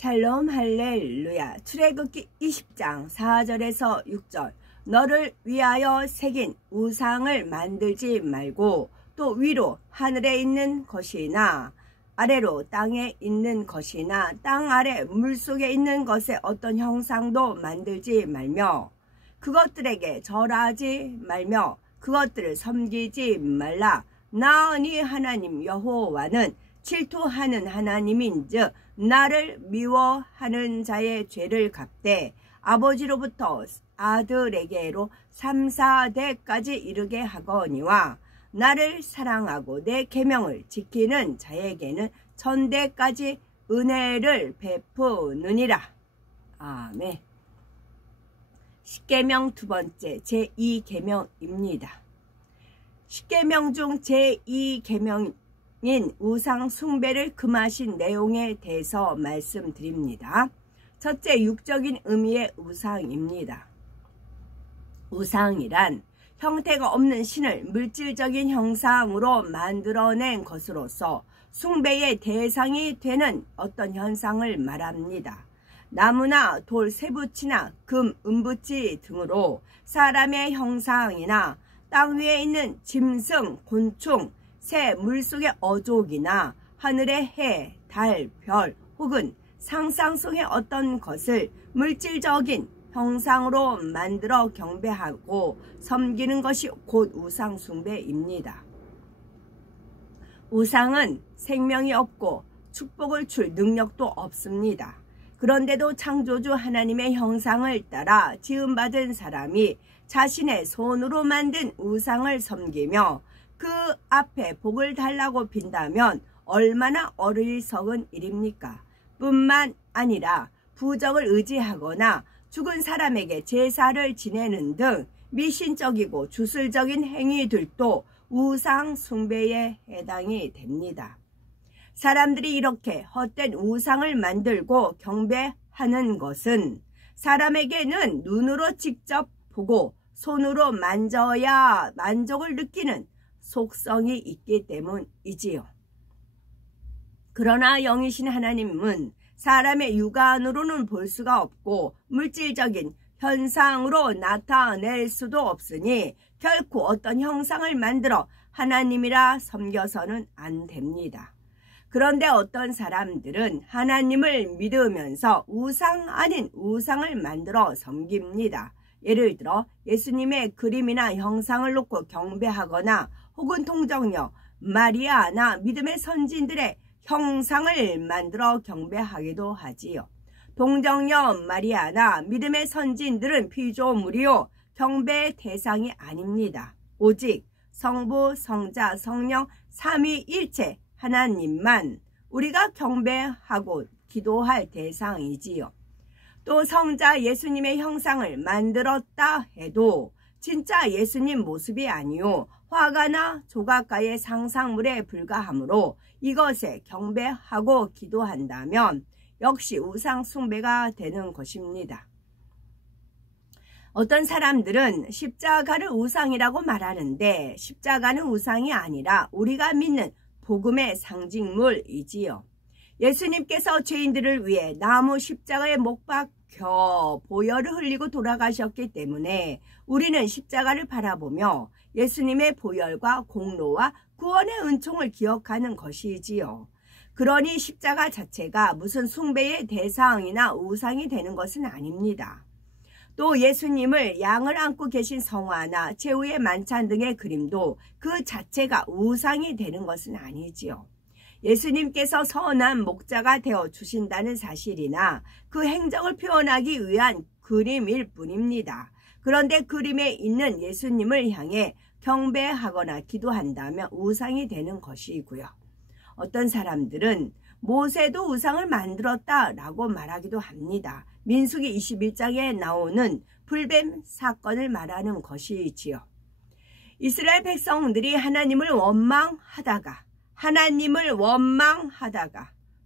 샬롬 할렐루야. 출애굽기 20장 4절에서 6절. 너를 위하여 새긴 우상을 만들지 말고 또 위로 하늘에 있는 것이나 아래로 땅에 있는 것이나 땅 아래 물속에 있는 것의 어떤 형상도 만들지 말며 그것들에게 절하지 말며 그것들을 섬기지 말라. 나 네 하나님 여호와는 질투하는 하나님인즉 나를 미워하는 자의 죄를 갚되 아버지로부터 아들에게로 3, 4대까지 이르게 하거니와 나를 사랑하고 내 계명을 지키는 자에게는 1000대까지 은혜를 베푸느니라. 아멘. 십계명 두 번째 제2계명입니다. 십계명 중 제2계명인 우상 숭배를 금하신 내용에 대해서 말씀드립니다. 첫째, 육적인 의미의 우상입니다. 우상이란 형태가 없는 신을 물질적인 형상으로 만들어낸 것으로서 숭배의 대상이 되는 어떤 현상을 말합니다. 나무나 돌, 쇠붙이나 금, 은붙이 등으로 사람의 형상이나 땅 위에 있는 짐승, 곤충, 새, 물속의 어족이나 하늘의 해, 달, 별 혹은 상상 속의 어떤 것을 물질적인 형상으로 만들어 경배하고 섬기는 것이 곧 우상 숭배입니다. 우상은 생명이 없고 축복을 줄 능력도 없습니다. 그런데도 창조주 하나님의 형상을 따라 지음받은 사람이 자신의 손으로 만든 우상을 섬기며 그 앞에 복을 달라고 빈다면 얼마나 어리석은 일입니까? 뿐만 아니라 부적을 의지하거나 죽은 사람에게 제사를 지내는 등 미신적이고 주술적인 행위들도 우상 숭배에 해당이 됩니다. 사람들이 이렇게 헛된 우상을 만들고 경배하는 것은 사람에게는 눈으로 직접 보고 손으로 만져야 만족을 느끼는 속성이 있기 때문이지요. 그러나 영이신 하나님은 사람의 육안으로는 볼 수가 없고 물질적인 현상으로 나타낼 수도 없으니 결코 어떤 형상을 만들어 하나님이라 섬겨서는 안 됩니다. 그런데 어떤 사람들은 하나님을 믿으면서 우상 아닌 우상을 만들어 섬깁니다. 예를 들어 예수님의 그림이나 형상을 놓고 경배하거나 혹은 동정녀 마리아나 믿음의 선진들의 형상을 만들어 경배하기도 하지요. 동정녀 마리아나 믿음의 선진들은 피조물이요 경배의 대상이 아닙니다. 오직 성부, 성자, 성령 삼위일체 하나님만 우리가 경배하고 기도할 대상이지요. 또 성자 예수님의 형상을 만들었다 해도 진짜 예수님 모습이 아니요 화가나 조각가의 상상물에 불과하므로 이것에 경배하고 기도한다면 역시 우상 숭배가 되는 것입니다. 어떤 사람들은 십자가를 우상이라고 말하는데 십자가는 우상이 아니라 우리가 믿는 복음의 상징물이지요. 예수님께서 죄인들을 위해 나무 십자가에 못 박혀 보혈을 흘리고 돌아가셨기 때문에 우리는 십자가를 바라보며 예수님의 보혈과 공로와 구원의 은총을 기억하는 것이지요. 그러니 십자가 자체가 무슨 숭배의 대상이나 우상이 되는 것은 아닙니다. 또 예수님을 양을 안고 계신 성화나 최후의 만찬 등의 그림도 그 자체가 우상이 되는 것은 아니지요. 예수님께서 선한 목자가 되어 주신다는 사실이나 그 행적을 표현하기 위한 그림일 뿐입니다. 그런데 그림에 있는 예수님을 향해 경배하거나 기도한다면 우상이 되는 것이고요. 어떤 사람들은 모세도 우상을 만들었다라고 말하기도 합니다. 민수기 21장에 나오는 불뱀 사건을 말하는 것이지요. 이스라엘 백성들이 하나님을 원망하다가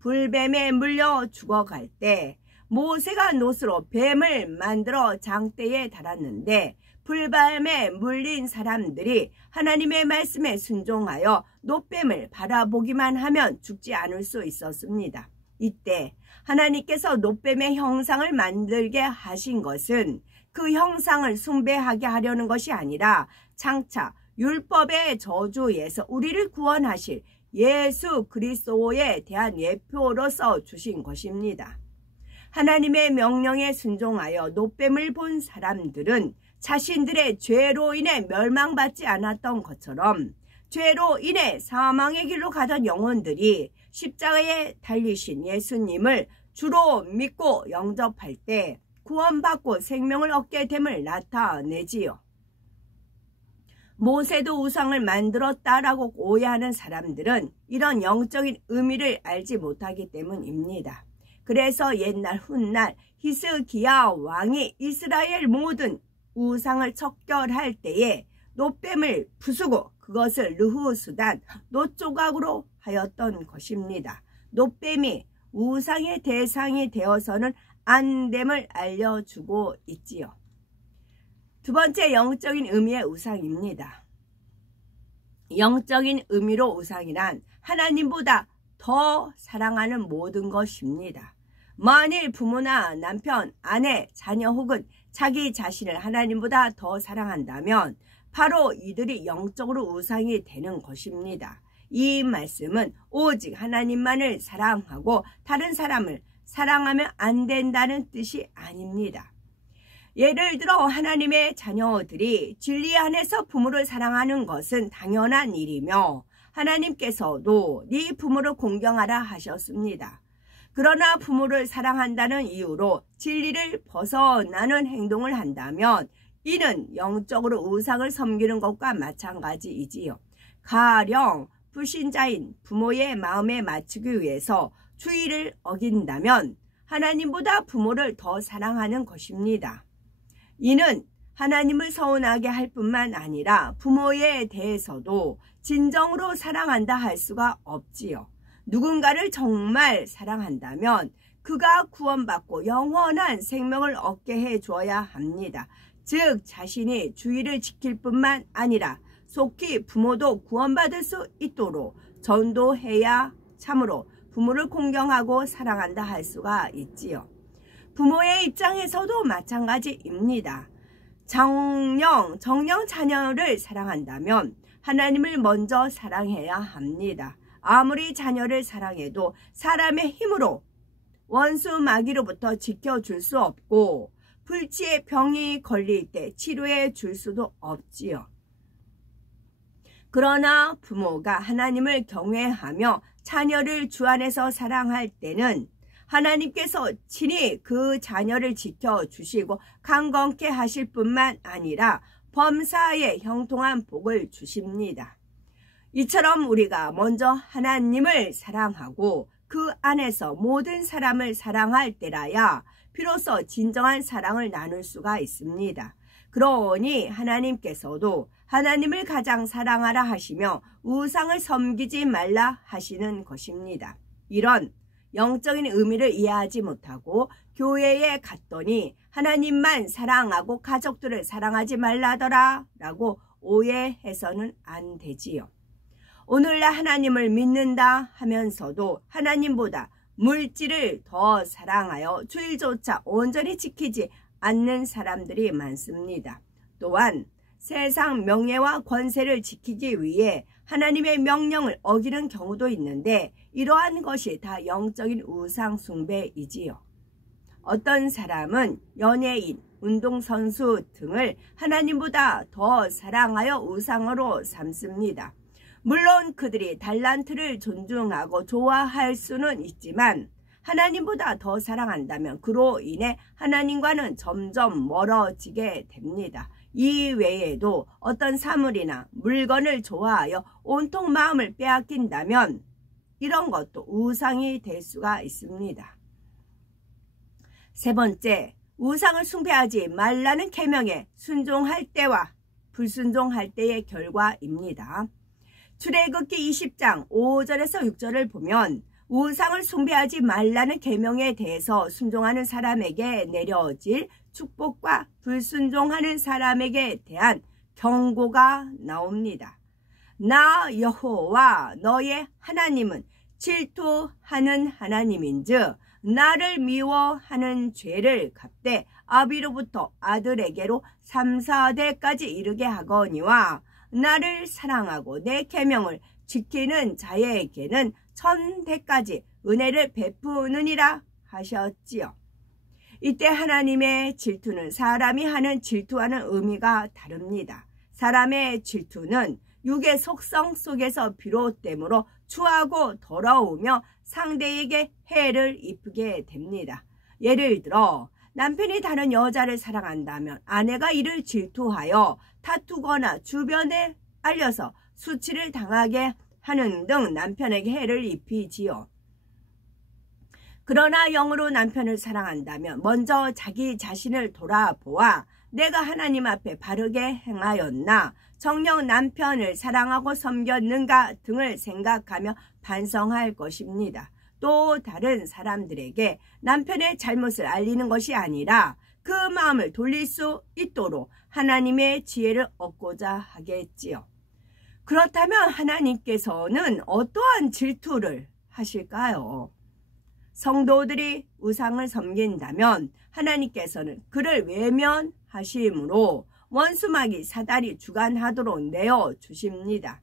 불뱀에 물려 죽어갈 때 모세가 놋으로 뱀을 만들어 장대에 달았는데 불뱀에 물린 사람들이 하나님의 말씀에 순종하여 놋뱀을 바라보기만 하면 죽지 않을 수 있었습니다. 이때 하나님께서 놋뱀의 형상을 만들게 하신 것은 그 형상을 숭배하게 하려는 것이 아니라 장차 율법의 저주에서 우리를 구원하실 예수 그리스도에 대한 예표로서 주신 것입니다. 하나님의 명령에 순종하여 놋뱀을 본 사람들은 자신들의 죄로 인해 멸망받지 않았던 것처럼 죄로 인해 사망의 길로 가던 영혼들이 십자가에 달리신 예수님을 주로 믿고 영접할 때 구원받고 생명을 얻게 됨을 나타내지요. 모세도 우상을 만들었다라고 오해하는 사람들은 이런 영적인 의미를 알지 못하기 때문입니다. 그래서 옛날 훗날 히스기야 왕이 이스라엘 모든 우상을 척결할 때에 놋뱀을 부수고 그것을 르후수단 놋조각으로 하였던 것입니다. 놋뱀이 우상의 대상이 되어서는 안 됨을 알려주고 있지요. 두 번째 영적인 의미의 우상입니다. 영적인 의미로 우상이란 하나님보다 더 사랑하는 모든 것입니다. 만일 부모나 남편, 아내, 자녀 혹은 자기 자신을 하나님보다 더 사랑한다면 바로 이들이 영적으로 우상이 되는 것입니다. 이 말씀은 오직 하나님만을 사랑하고 다른 사람을 사랑하면 안 된다는 뜻이 아닙니다. 예를 들어 하나님의 자녀들이 진리 안에서 부모를 사랑하는 것은 당연한 일이며 하나님께서도 네 부모를 공경하라 하셨습니다. 그러나 부모를 사랑한다는 이유로 진리를 벗어나는 행동을 한다면 이는 영적으로 우상을 섬기는 것과 마찬가지이지요. 가령 불신자인 부모의 마음에 맞추기 위해서 주의를 어긴다면 하나님보다 부모를 더 사랑하는 것입니다. 이는 하나님을 서운하게 할 뿐만 아니라 부모에 대해서도 진정으로 사랑한다 할 수가 없지요. 누군가를 정말 사랑한다면 그가 구원받고 영원한 생명을 얻게 해줘야 합니다. 즉 자신이 주의를 지킬 뿐만 아니라 속히 부모도 구원받을 수 있도록 전도해야 참으로 부모를 공경하고 사랑한다 할 수가 있지요. 부모의 입장에서도 마찬가지입니다. 정령 자녀를 사랑한다면 하나님을 먼저 사랑해야 합니다. 아무리 자녀를 사랑해도 사람의 힘으로 원수 마귀로부터 지켜줄 수 없고 불치의 병이 걸릴 때 치료해 줄 수도 없지요. 그러나 부모가 하나님을 경외하며 자녀를 주 안에서 사랑할 때는 하나님께서 친히 그 자녀를 지켜주시고 강건케 하실 뿐만 아니라 범사에 형통한 복을 주십니다. 이처럼 우리가 먼저 하나님을 사랑하고 그 안에서 모든 사람을 사랑할 때라야 비로소 진정한 사랑을 나눌 수가 있습니다. 그러니 하나님께서도 하나님을 가장 사랑하라 하시며 우상을 섬기지 말라 하시는 것입니다. 이런 영적인 의미를 이해하지 못하고 교회에 갔더니 하나님만 사랑하고 가족들을 사랑하지 말라더라 라고 오해해서는 안 되지요. 오늘날 하나님을 믿는다 하면서도 하나님보다 물질을 더 사랑하여 주일조차 온전히 지키지 않는 사람들이 많습니다. 또한 세상 명예와 권세를 지키기 위해 하나님의 명령을 어기는 경우도 있는데 이러한 것이 다 영적인 우상 숭배이지요. 어떤 사람은 연예인, 운동선수 등을 하나님보다 더 사랑하여 우상으로 삼습니다. 물론 그들이 달란트를 존중하고 좋아할 수는 있지만 하나님보다 더 사랑한다면 그로 인해 하나님과는 점점 멀어지게 됩니다. 이 외에도 어떤 사물이나 물건을 좋아하여 온통 마음을 빼앗긴다면 이런 것도 우상이 될 수가 있습니다. 세 번째, 우상을 숭배하지 말라는 계명에 순종할 때와 불순종할 때의 결과입니다. 출애굽기 20장 5절에서 6절을 보면 우상을 숭배하지 말라는 계명에 대해서 순종하는 사람에게 내려질 축복과 불순종하는 사람에게 대한 경고가 나옵니다. 나 여호와 너의 하나님은 질투하는 하나님인즉 나를 미워하는 죄를 갚되 아비로부터 아들에게로 3, 4대까지 이르게 하거니와 나를 사랑하고 내 계명을 지키는 자에게는 1000대까지 은혜를 베푸느니라 하셨지요. 이때 하나님의 질투는 사람이 하는 질투와는 의미가 다릅니다. 사람의 질투는 육의 속성 속에서 비롯되므로 추하고 더러우며 상대에게 해를 입히게 됩니다. 예를 들어 남편이 다른 여자를 사랑한다면 아내가 이를 질투하여 다투거나 주변에 알려서 수치를 당하게 하는 등 남편에게 해를 입히지요. 그러나 영으로 남편을 사랑한다면 먼저 자기 자신을 돌아보아 내가 하나님 앞에 바르게 행하였나, 정녕 남편을 사랑하고 섬겼는가 등을 생각하며 반성할 것입니다. 또 다른 사람들에게 남편의 잘못을 알리는 것이 아니라 그 마음을 돌릴 수 있도록 하나님의 지혜를 얻고자 하겠지요. 그렇다면 하나님께서는 어떠한 질투를 하실까요? 성도들이 우상을 섬긴다면 하나님께서는 그를 외면하심으로 원수마귀 사단이 주관하도록 내어주십니다.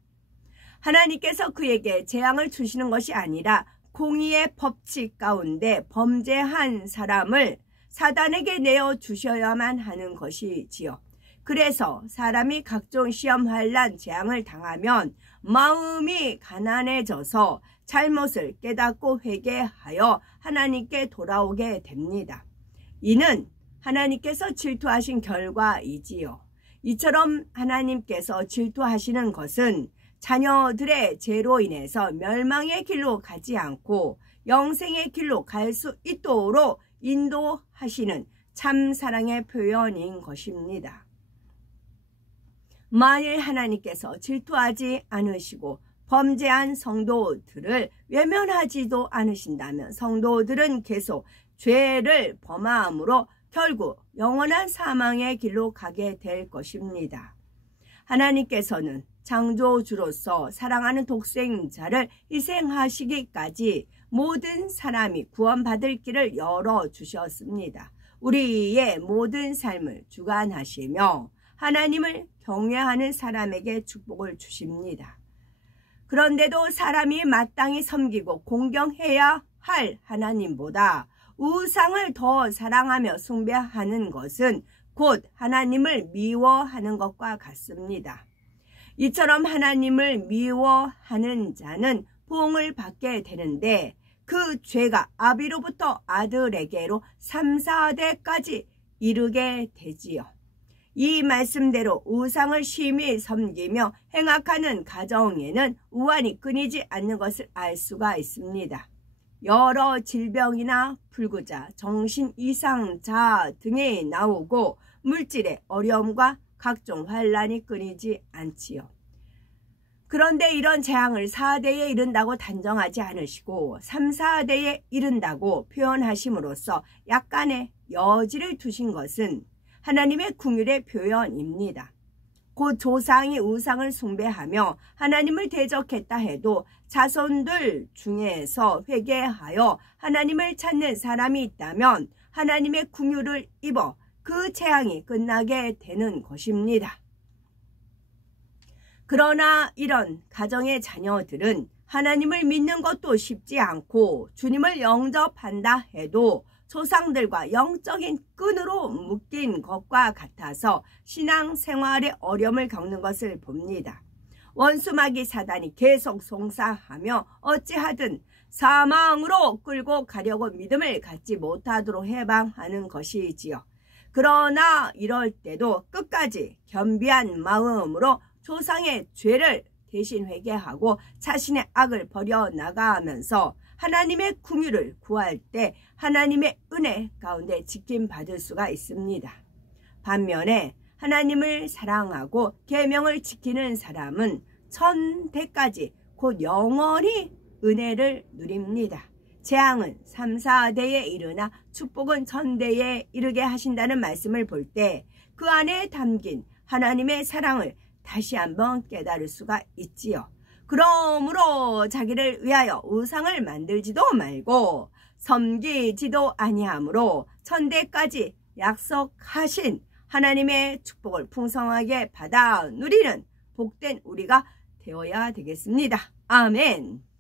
하나님께서 그에게 재앙을 주시는 것이 아니라 공의의 법칙 가운데 범죄한 사람을 사단에게 내어주셔야만 하는 것이지요. 그래서 사람이 각종 시험, 환난, 재앙을 당하면 마음이 가난해져서 잘못을 깨닫고 회개하여 하나님께 돌아오게 됩니다. 이는 하나님께서 질투하신 결과이지요. 이처럼 하나님께서 질투하시는 것은 자녀들의 죄로 인해서 멸망의 길로 가지 않고 영생의 길로 갈 수 있도록 인도하시는 참 사랑의 표현인 것입니다. 만일 하나님께서 질투하지 않으시고 범죄한 성도들을 외면하지도 않으신다면 성도들은 계속 죄를 범함으로 결국 영원한 사망의 길로 가게 될 것입니다. 하나님께서는 창조주로서 사랑하는 독생자를 희생하시기까지 모든 사람이 구원받을 길을 열어주셨습니다. 우리의 모든 삶을 주관하시며 하나님을 경외하는 사람에게 축복을 주십니다. 그런데도 사람이 마땅히 섬기고 공경해야 할 하나님보다 우상을 더 사랑하며 숭배하는 것은 곧 하나님을 미워하는 것과 같습니다. 이처럼 하나님을 미워하는 자는 보응을 받게 되는데 그 죄가 아비로부터 아들에게로 3, 4대까지 이르게 되지요. 이 말씀대로 우상을 심히 섬기며 행악하는 가정에는 우환이 끊이지 않는 것을 알 수가 있습니다. 여러 질병이나 불구자, 정신 이상자 등이 나오고 물질의 어려움과 각종 환난이 끊이지 않지요. 그런데 이런 재앙을 4대에 이른다고 단정하지 않으시고 3, 4대에 이른다고 표현하심으로써 약간의 여지를 두신 것은 하나님의 긍휼의 표현입니다. 곧 조상이 우상을 숭배하며 하나님을 대적했다 해도 자손들 중에서 회개하여 하나님을 찾는 사람이 있다면 하나님의 긍휼을 입어 그 재앙이 끝나게 되는 것입니다. 그러나 이런 가정의 자녀들은 하나님을 믿는 것도 쉽지 않고 주님을 영접한다 해도 조상들과 영적인 끈으로 묶인 것과 같아서 신앙생활에 어려움을 겪는 것을 봅니다. 원수마귀 사단이 계속 송사하며 어찌하든 사망으로 끌고 가려고 믿음을 갖지 못하도록 해방하는 것이지요. 그러나 이럴 때도 끝까지 겸비한 마음으로 조상의 죄를 대신 회개하고 자신의 악을 버려나가면서 하나님의 긍휼을 구할 때 하나님의 은혜 가운데 지킴받을 수가 있습니다. 반면에 하나님을 사랑하고 계명을 지키는 사람은 1000대까지 곧 영원히 은혜를 누립니다. 재앙은 3, 4대에 이르나 축복은 1000대에 이르게 하신다는 말씀을 볼 때 그 안에 담긴 하나님의 사랑을 다시 한번 깨달을 수가 있지요. 그러므로 자기를 위하여 우상을 만들지도 말고 섬기지도 아니하므로 천대까지 약속하신 하나님의 축복을 풍성하게 받아 누리는 복된 우리가 되어야 되겠습니다. 아멘.